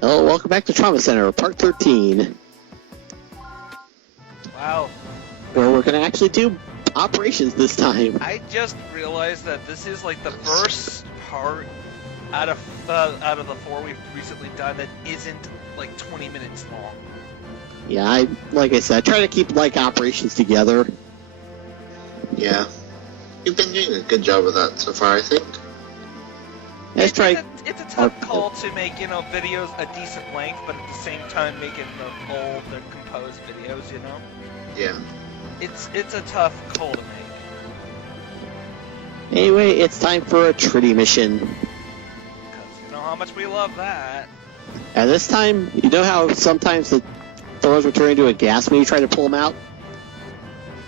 Hello, welcome back to Trauma Center, Part 13. Wow. Where we're going to actually do operations this time. I just realized that this is like the first part out of the 4 we've recently done that isn't like 20 minutes long. Yeah, like I said, I try to keep like operations together. Yeah. You've been doing a good job of that so far, I think. It's a tough call to make, videos a decent length, but at the same time making the composed videos, Yeah. It's a tough call to make. Anyway, it's time for a Trinity mission. Because you know how much we love that. And this time, you know how sometimes the doors will turn into a gas when you try to pull them out?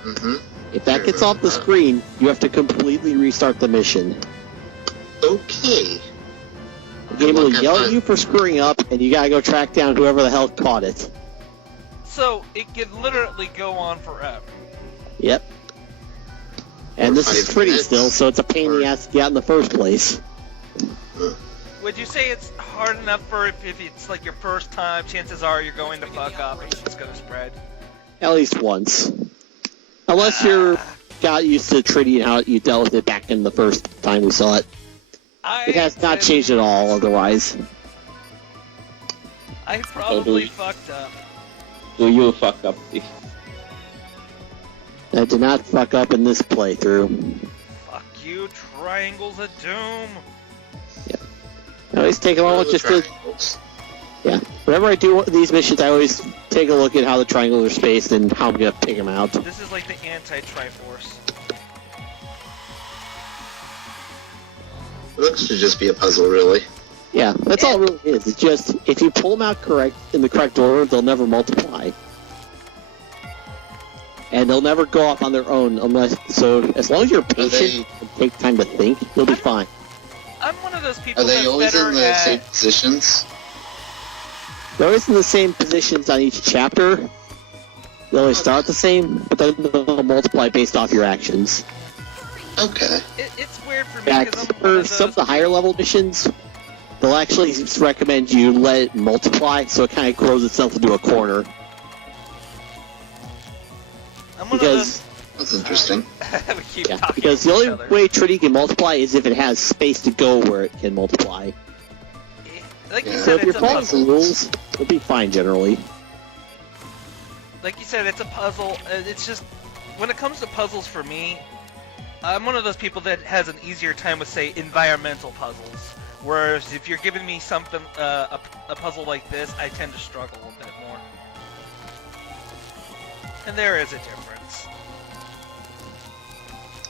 Mm-hmm. If that gets off the screen, you have to completely restart the mission. Okay. The game will yell at you for screwing up, and you gotta go track down whoever the hell caught it. So, it could literally go on forever. Yep. And this is Trinity still, so it's a pain in the ass to get out in the first place. Would you say it's hard enough for if it's like your first time, chances are you're going to fuck up and it's just going to spread? At least once. Unless you're got used to Trinity and how you dealt with it back in the first time we saw it. It has not changed at all otherwise. I probably fucked up. Do you fuck up? I did not fuck up in this playthrough. Fuck you, Triangles of Doom. I always take a moment just to... Yeah. Whenever I do these missions, I always take a look at how the triangles are spaced and how I'm going to pick them out. This is like the anti-Triforce. It looks to just be a puzzle, really. Yeah, that's all it really is. It's just, if you pull them out in the correct order, they'll never multiply. And they'll never go off on their own so as long as you're patient and take time to think, you'll be fine. I'm one of those people Are they always in the same positions? They're always in the same positions on each chapter. They always start the same, but then they'll multiply based off your actions. Okay. It's weird for me because for some of the higher level missions, they'll actually recommend you let it multiply so it kind of grows itself into a corner. That's interesting. Because the only way Trinity can multiply is if it has space to go where it can multiply. Like you So said, if you're following the rules, it'll be fine generally. Like you said, it's a puzzle. It's just, when it comes to puzzles for me, I'm one of those people that has an easier time with, say, environmental puzzles. Whereas if you're giving me something, a puzzle like this, I tend to struggle a bit more. And there is a difference.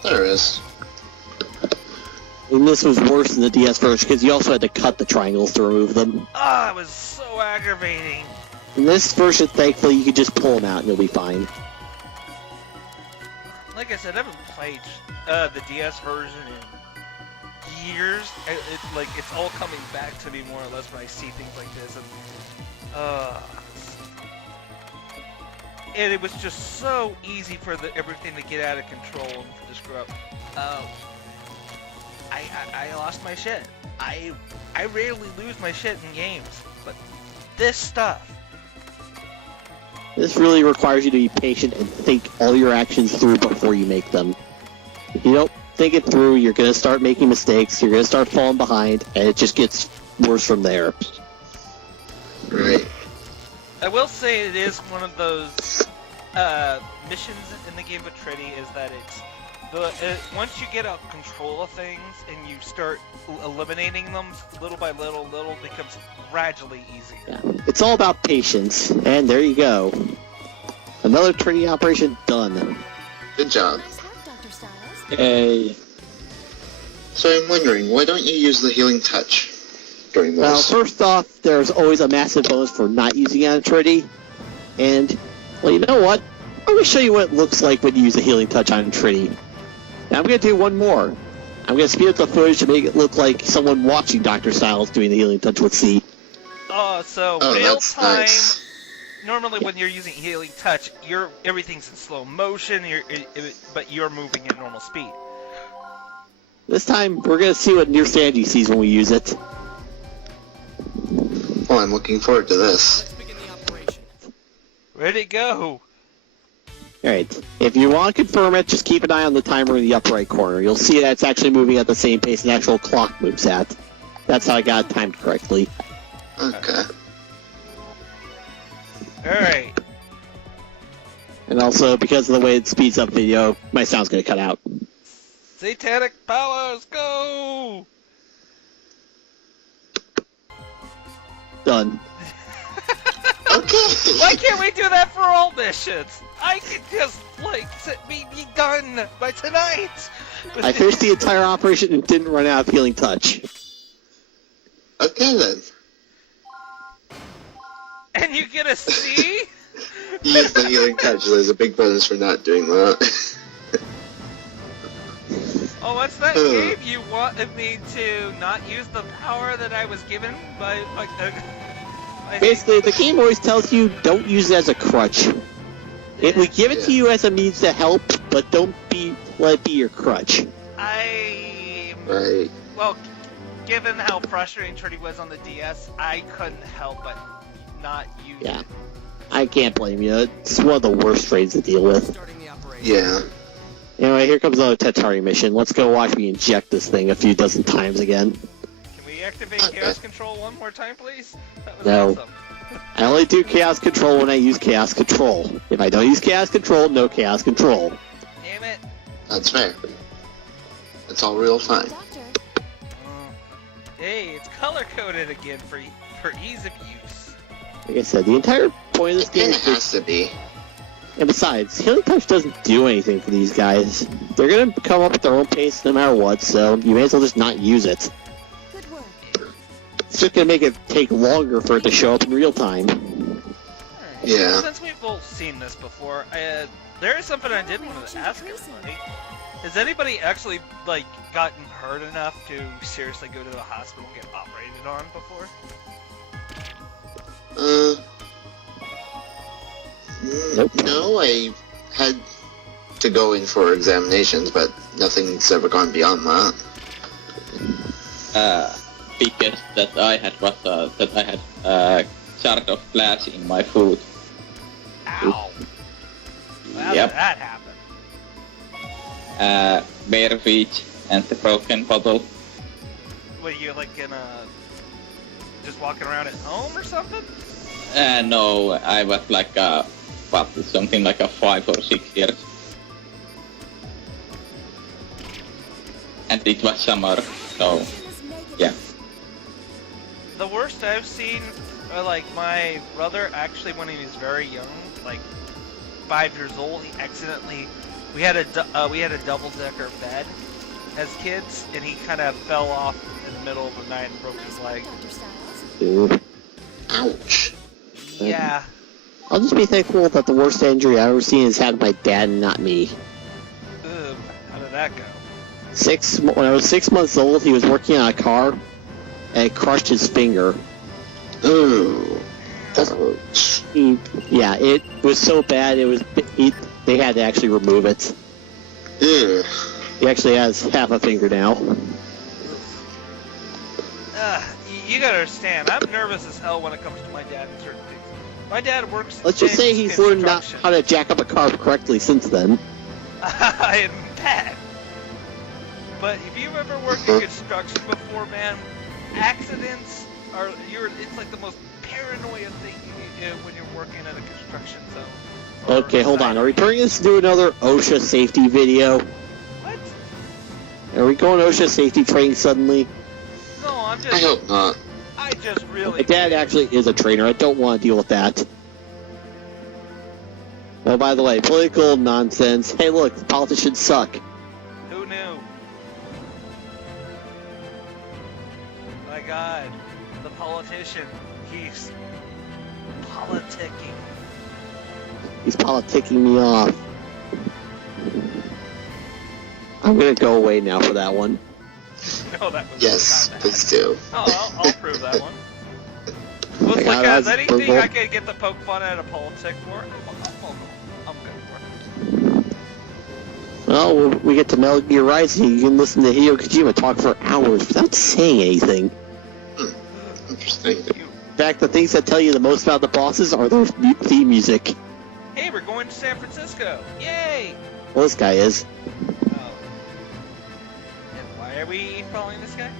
There is. And this was worse than the DS version because you also had to cut the triangles to remove them. Ah, it was so aggravating. In this version, thankfully, you can just pull them out and you'll be fine. Like I said, I haven't played the DS version in years. It's all coming back to me more or less when I see things like this. And it was just so easy for everything to get out of control and to screw up. I lost my shit. I rarely lose my shit in games, but this stuff. This really requires you to be patient and think all your actions through before you make them. If you don't think it through, you're going to start making mistakes, you're going to start falling behind, and it just gets worse from there. Right. I will say it is one of those missions in the game of Trinity is that it's once you get out control of things and you start eliminating them little by little, it becomes gradually easier. Yeah. It's all about patience, and there you go. Another Trinity operation done. Good job. Hey. So I'm wondering, why don't you use the healing touch during this? Well, first off, there's always a massive bonus for not using it on Trinity. And, well, you know what? I'm going to show you what it looks like when you use a healing touch on Trinity. Now I'm going to do one more. I'm going to speed up the footage to make it look like someone watching Dr. Styles doing the healing touch with C. Real time. Nice. Normally, when you're using healing touch, everything's in slow motion, but you're moving at normal speed. This time, we're going to see what Near Sanji sees when we use it. Well, I'm looking forward to this. Where'd it go? Alright, if you want to confirm it, just keep an eye on the timer in the upper right corner. You'll see that it's actually moving at the same pace the actual clock moves at. That's how I got it timed correctly. Okay. Alright. And also, because of the way it speeds up video, my sound's going to cut out. Satanic powers, go! Done. Okay. Why can't we do that for all missions? I could just, like, be done by tonight! But I finished the entire operation and didn't run out of healing touch. Okay then. And you get a C? Use the healing touch. There's a big bonus for not doing that. Oh, what's that game? You wanted me to not use the power that I was given by, like, Basically, the game always tells you don't use it as a crutch. We give it to you as a means to help, but don't let it be your crutch. Right. Well, given how frustrating Trinity was on the DS, I couldn't help but not use Yeah. it. I can't blame you. It's one of the worst strains to deal with. Yeah. Anyway, here comes another Tetari mission. Let's go watch me inject this thing a few dozen times again. Can we activate Chaos Control one more time, please? That was No. awesome. I only do Chaos Control when I use Chaos Control. If I don't use Chaos Control, no Chaos Control. Damn it. That's fair. It's all real fine. Hey, it's color-coded again for ease of use. Like I said, the entire point of this It game kinda is has to be. And besides, Healing Touch doesn't do anything for these guys. They're gonna come up at their own pace no matter what, so you may as well just not use it. Good work. It's just gonna make it take longer for it to show up in real time. Alright. Yeah. Since we've both seen this before, there is something I did want to ask everybody. Has anybody actually, like, gotten hurt enough to seriously go to the hospital and get operated on before? Nope. No, I had to go in for examinations, but nothing's ever gone beyond that. Biggest that I had was that I had a shard of glass in my foot. Ow! How Yep. did that happen? Bare feet and the broken bottle. What, you like just walking around at home or something? No, I was like something like 5 or 6 years. And it was summer, so yeah. The worst I've seen, like my brother actually when he was very young, like 5 years old, he accidentally we had a double-decker bed as kids, and he kind of fell off in the middle of the night and broke his leg. Dude. Ouch. Yeah. I'll just be thankful that the worst injury I've ever seen is had my dad and not me. Ugh, how did that go? When I was 6 months old, he was working on a car, and it crushed his finger. Ooh. That hurts. Yeah, it was so bad, they had to actually remove it. Ugh. He actually has half a finger now. You gotta understand, I'm nervous as hell when it comes to my dad and certain things. My dad works Let's just say in he's learned not construction. how to jack up a car correctly since then. I am bad. But if you've ever worked in construction before, man, accidents it's like the most paranoia thing you do when you're working at a construction zone. or Okay, hold site. on. Are we turning this into another OSHA safety video? What? Are we going OSHA safety training suddenly? No, I'm I just. hope not. I just really. My dad actually is a trainer. I don't want to deal with that. Oh, by the way, political nonsense. Hey, look, politicians suck. Who knew? My God, the politician. He's politicking. He's politicking me off. I'm gonna go away now for that one. No, that was Yes, not bad. please do. Oh, I'll prove that one. Looks I got like eyes anything purple. I could get the poke fun out of politics for, I'm good for. Well, when we get to Metal Gear Rising, you can listen to Hideo Kojima talk for hours without saying anything. Interesting. fact, the things that tell you the most about the bosses are their theme music. Hey, we're going to San Francisco! Yay! Well, this guy is. Oh. And why are we following this guy?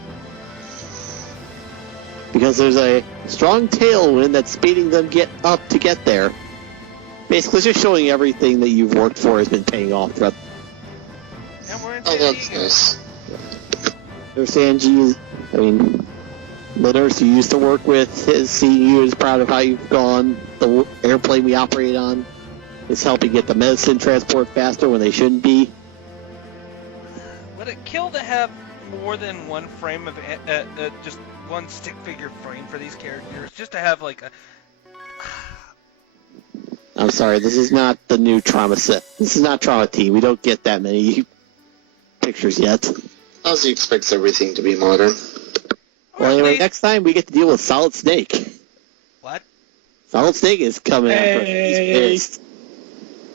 Because there's a strong tailwind that's speeding them get there. Basically, it's just showing everything that you've worked for has been paying off throughout. And we're in Oh, San that's Diego. nice. There's Sanji. I mean, the nurse you used to work with is seeing you is proud of how you've gone. The airplane we operate on is helping get the medicine transport faster when they shouldn't be. Would it kill to have more than one frame of just one stick figure frame for these characters? Just to have like a. I'm sorry, this is not the new Trauma set. This is not Trauma T. We don't get that many pictures yet. Ozzy expects everything to be modern. Well, anyway, next time we get to deal with Solid Snake. What? Solid Snake is coming after. He's pissed.